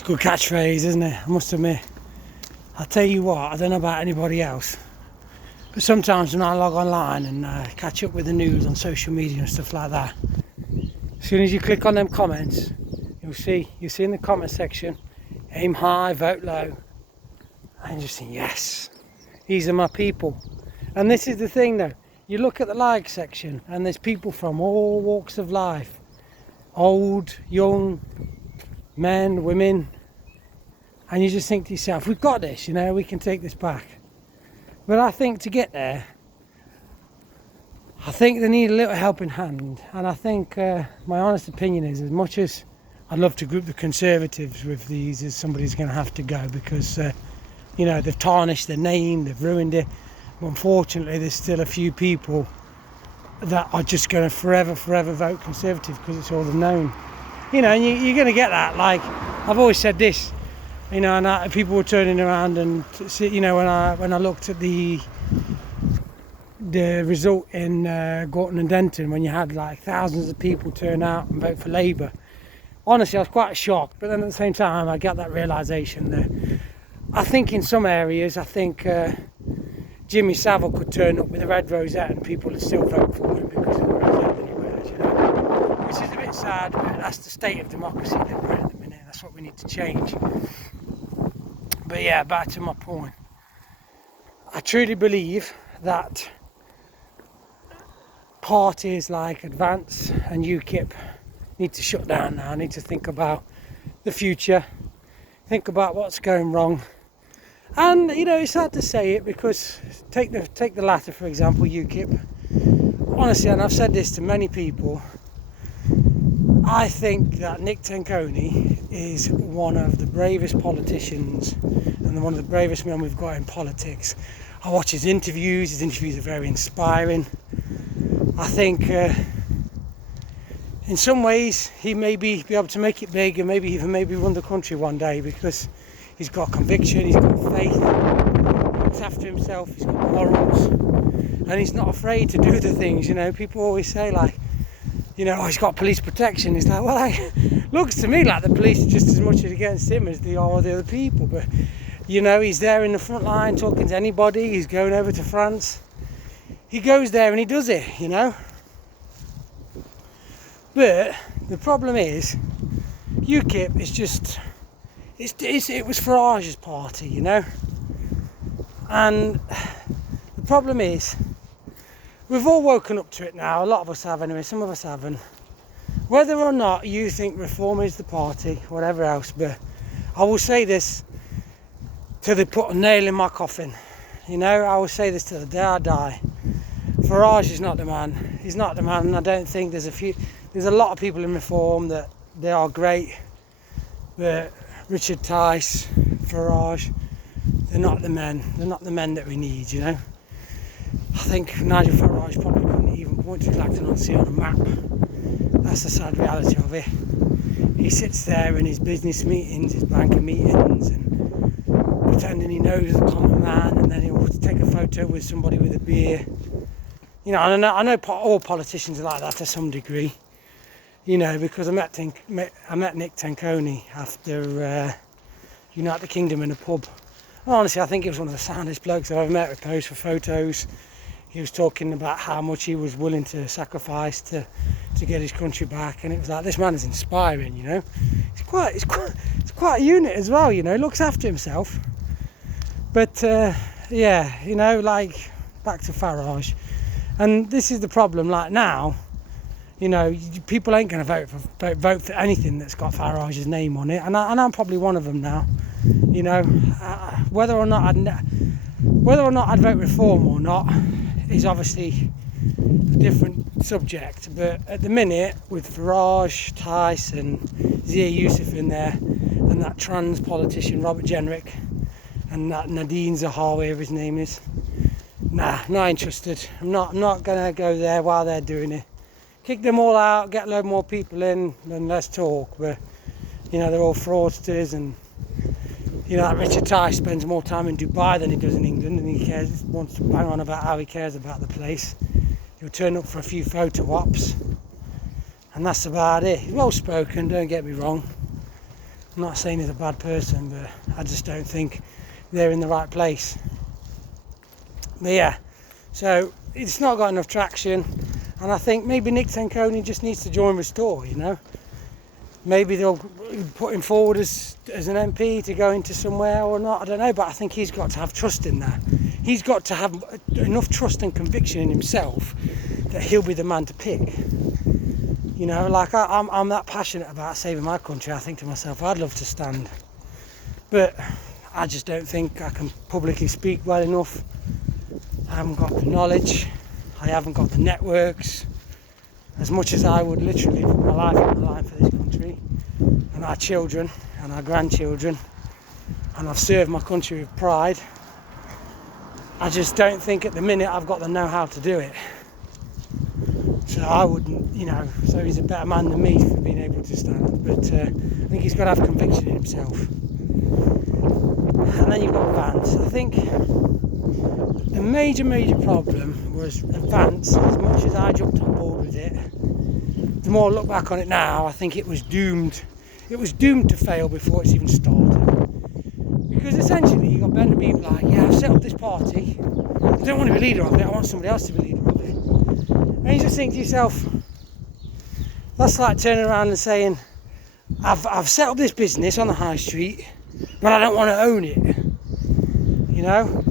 It's a good catchphrase, isn't it? I must admit. I'll tell you what, I don't know about anybody else, but sometimes when I log online and catch up with the news on social media and stuff like that, as soon as you click on them comments, you'll see in the comment section, aim high, vote low. And you just think, yes, these are my people. And this is the thing though, you look at the like section and there's people from all walks of life, old, young, men, women, and you just think to yourself, we've got this, we can take this back. But I think to get there, I think they need a little helping hand. And I think my honest opinion is, as much as I'd love to group the Conservatives with these, as somebody's going to have to go because they've tarnished their name, they've ruined it. But unfortunately, there's still a few people that are just going to forever vote Conservative because it's all they've known. And you're going to get that. Like, I've always said this, and people were turning around and, when I looked at the result in Gorton and Denton, when you had like thousands of people turn out and vote for Labour, honestly, I was quite shocked. But then at the same time, I got that realisation that I think in some areas, Jimmy Savile could turn up with a red rosette and people would still vote for him because of the rosette that he wears, which is a bit sad, but that's the state of democracy that we're in at the minute. That's what we need to change. But yeah, back to my point. I truly believe that parties like Advance and UKIP need to shut down now, need to think about the future, think about what's going wrong. And it's hard to say it because take the latter, for example, UKIP. Honestly, and I've said this to many people, I think that Nick Tenconi is one of the bravest politicians and one of the bravest men we've got in politics. I watch his interviews. His interviews are very inspiring. I think in some ways he may be able to make it big and maybe run the country one day because he's got conviction, he's got faith, he looks after himself, he's got morals, and he's not afraid to do the things. People always say like, he's got police protection. It's like, well, it looks to me like the police are just as much against him as they are the other people. But he's there in the front line talking to anybody. He's going over to France. He goes there and he does it, But the problem is, UKIP is just, it was Farage's party, And the problem is, we've all woken up to it now. A lot of us have anyway, some of us haven't. Whether or not you think Reform is the party, whatever else, but I will say this till they put a nail in my coffin. I will say this till the day I die. Farage is not the man. He's not the man, and I don't think there's a lot of people in Reform that they are great, but Richard Tice, Farage, they're not the men. They're not the men that we need, I think Nigel Farage probably couldn't even point to Clacton-on-Sea on a map. That's the sad reality of it. He sits there in his business meetings, his banker meetings, and pretending he knows the common man, and then he'll take a photo with somebody with a beer. I know all politicians are like that to some degree. Because I met Nick Tenconi after United Kingdom in a pub. And honestly, I think he was one of the soundest blokes I've ever met. We posed for photos. He was talking about how much he was willing to sacrifice to get his country back, and it was like, this man is inspiring. He's quite a unit as well. He looks after himself. But like back to Farage, and this is the problem. Like now, people ain't going to vote for anything that's got Farage's name on it, and I'm probably one of them now. Whether or not I'd vote Reform or not is obviously a different subject. But at the minute, with Farage, Tice, and Zia Youssef in there, and that trans politician Robert Jenrick, and that Nadine Zahar, whatever his name is, not interested. I'm not going to go there while they're doing it. Kick them all out, get a load more people in, then let's talk. But they're all fraudsters, and that Richard Tice spends more time in Dubai than he does in England, and he wants to bang on about how he cares about the place. He'll turn up for a few photo ops, and that's about it. He's well spoken, don't get me wrong, I'm not saying he's a bad person, but I just don't think they're in the right place. But yeah, so it's not got enough traction, and I think maybe Nick Tenconi just needs to join Restore, you know. Maybe they'll put him forward as an MP to go into somewhere or not, I don't know, but I think he's got to have trust in that. He's got to have enough trust and conviction in himself that he'll be the man to pick. You know, like I'm that passionate about saving my country. I think to myself, I'd love to stand, but I just don't think I can publicly speak well enough. I haven't got the knowledge, I haven't got the networks. As much as I would literally put my life on the line for this country and our children and our grandchildren, and I've served my country with pride, I just don't think at the minute I've got the know-how to do it. So I wouldn't, you know, so he's a better man than me for being able to stand, but I think he's got to have conviction in himself. And then you've got Vance. I think the major problem was Vance. As much as I jumped on board with it, the more I look back on it now, I think it was doomed to fail before it's even started. Because essentially you got Ben to be like, yeah, I've set up this party, I don't want to be leader of it, I want somebody else to be leader of it. And you just think to yourself, that's like turning around and saying, I've set up this business on the high street, but I don't want to own it. You know?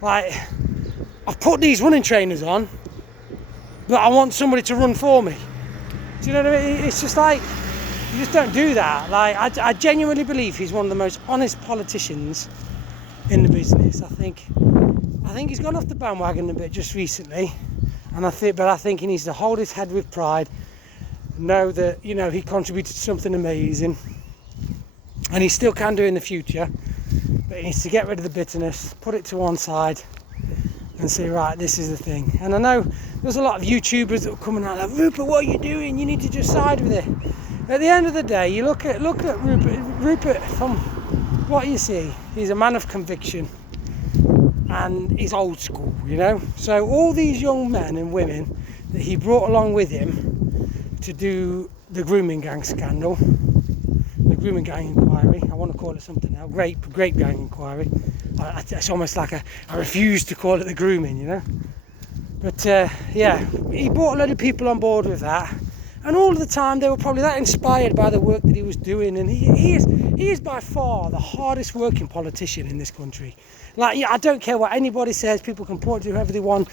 Like, I've put these running trainers on, but I want somebody to run for me. Do you know what I mean? It's just like, you just don't do that. Like, I genuinely believe he's one of the most honest politicians in the business. I think he's gone off the bandwagon a bit just recently, and I think he needs to hold his head with pride, know that, you know, he contributed to something amazing, and he still can do in the future. But he needs to get rid of the bitterness, put it to one side, and say, right, this is the thing. And I know there's a lot of YouTubers that are coming out like, Rupert, what are you doing? You need to just side with it. At the end of the day, you look at Rupert from what you see. He's a man of conviction, and he's old school, you know. So all these young men and women that he brought along with him to do the grooming gang scandal, the grooming gang inquiry, I want to call it something now, grape gang inquiry. It's almost like I refuse to call it the grooming, you know. But yeah, he brought a lot of people on board with that, and all of the time they were probably that inspired by the work that he was doing. And he is by far the hardest working politician in this country. Like, yeah, I don't care what anybody says, people can point to whoever they want.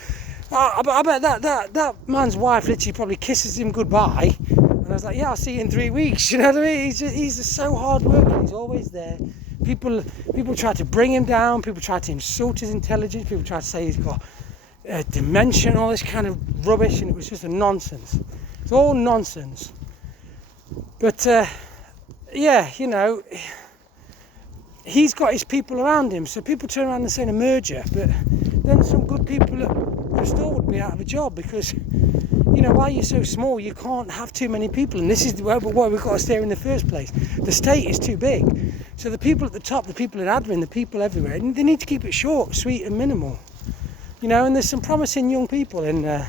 I bet that man's wife literally probably kisses him goodbye. And I was like, yeah, I'll see you in 3 weeks. You know what I mean? He's just so hard working. He's always there. People try to bring him down. People try to insult his intelligence. People try to say he's got dementia and all this kind of rubbish. And it was just a nonsense. It's all nonsense. But yeah, you know, he's got his people around him. So people turn around and say a merger, but then some good people at Restore would be out of a job because, you know, while you're so small, you can't have too many people, and this is why we've got to stay in the first place. The state is too big, so the people at the top, the people in admin, the people everywhere, they need to keep it short, sweet, and minimal. You know, and there's some promising young people in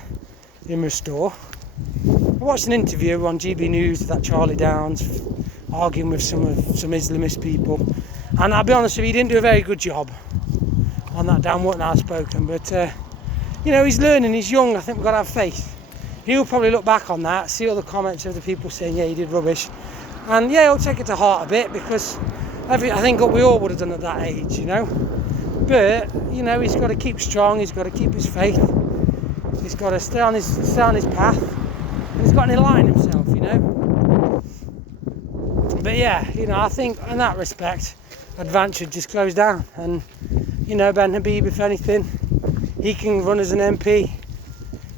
Restore. I watched an interview on GB News with that Charlie Downs arguing with some Islamist people, and I'll be honest with you, he didn't do a very good job on that damn what outspoken. But you know, he's learning, he's young. I think we've got to have faith. He'll probably look back on that, see all the comments of the people saying, yeah, he did rubbish. And yeah, he'll take it to heart a bit because I think what we all would have done at that age, you know. But, you know, he's got to keep strong, he's got to keep his faith, he's got to stay on his path, and he's got to align himself, you know. But yeah, you know, I think in that respect, Advance should just close down. And, you know, Ben Habib, if anything, he can run as an MP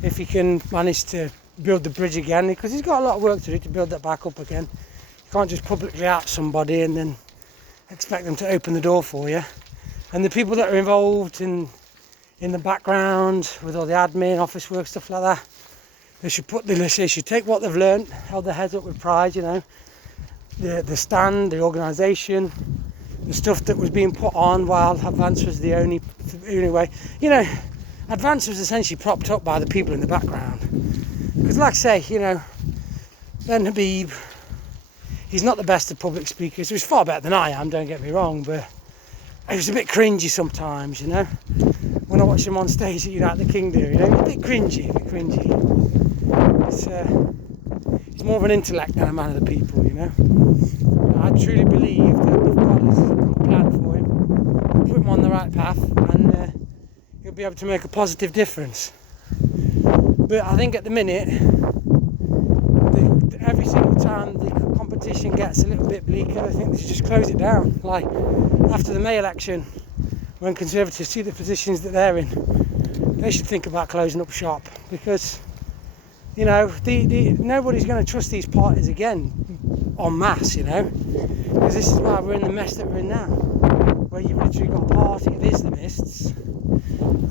if he can manage to build the bridge again, because he's got a lot of work to do to build that back up again. You can't just publicly out somebody and then expect them to open the door for you. And the people that are involved in the background with all the admin, office work, stuff like that, they should take what they've learned, held their heads up with pride, you know, the stand, the organisation, the stuff that was being put on while Advance was the only way. You know, Advance was essentially propped up by the people in the background. Because like I say, you know, Ben Habib, he's not the best of public speakers. So he's far better than I am, don't get me wrong, but he was a bit cringy sometimes, you know. When I watch him on stage at United Kingdom, you know, a bit cringy. He's more of an intellect than a man of the people, you know. I truly believe that if God has got a plan for him, he'll put him on the right path, and he'll be able to make a positive difference. But I think at the minute, every single time the competition gets a little bit bleaker, I think they should just close it down. Like after the May election, when Conservatives see the positions that they're in, they should think about closing up shop, because, you know, nobody's going to trust these parties again en masse, you know, because this is why we're in the mess that we're in now, where you've literally got a party of Islamists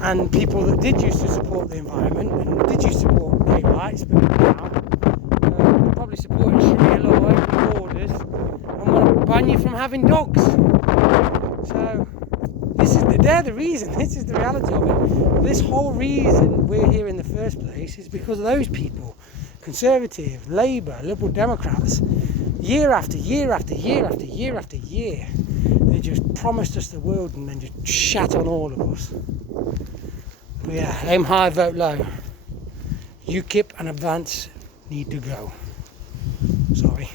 and people that did used to support the environment and did used to support gay rights, but now they're probably supporting Sharia law, open borders, and want to ban you from having dogs. So they're the reason. This is the reality of it. This whole reason we're here in the first place is because of those people. Conservative, Labour, Liberal Democrats, year after year after year after year after year, they just promised us the world and then just shat on all of us. But yeah, aim high, vote low. UKIP and Advance need to go. Sorry.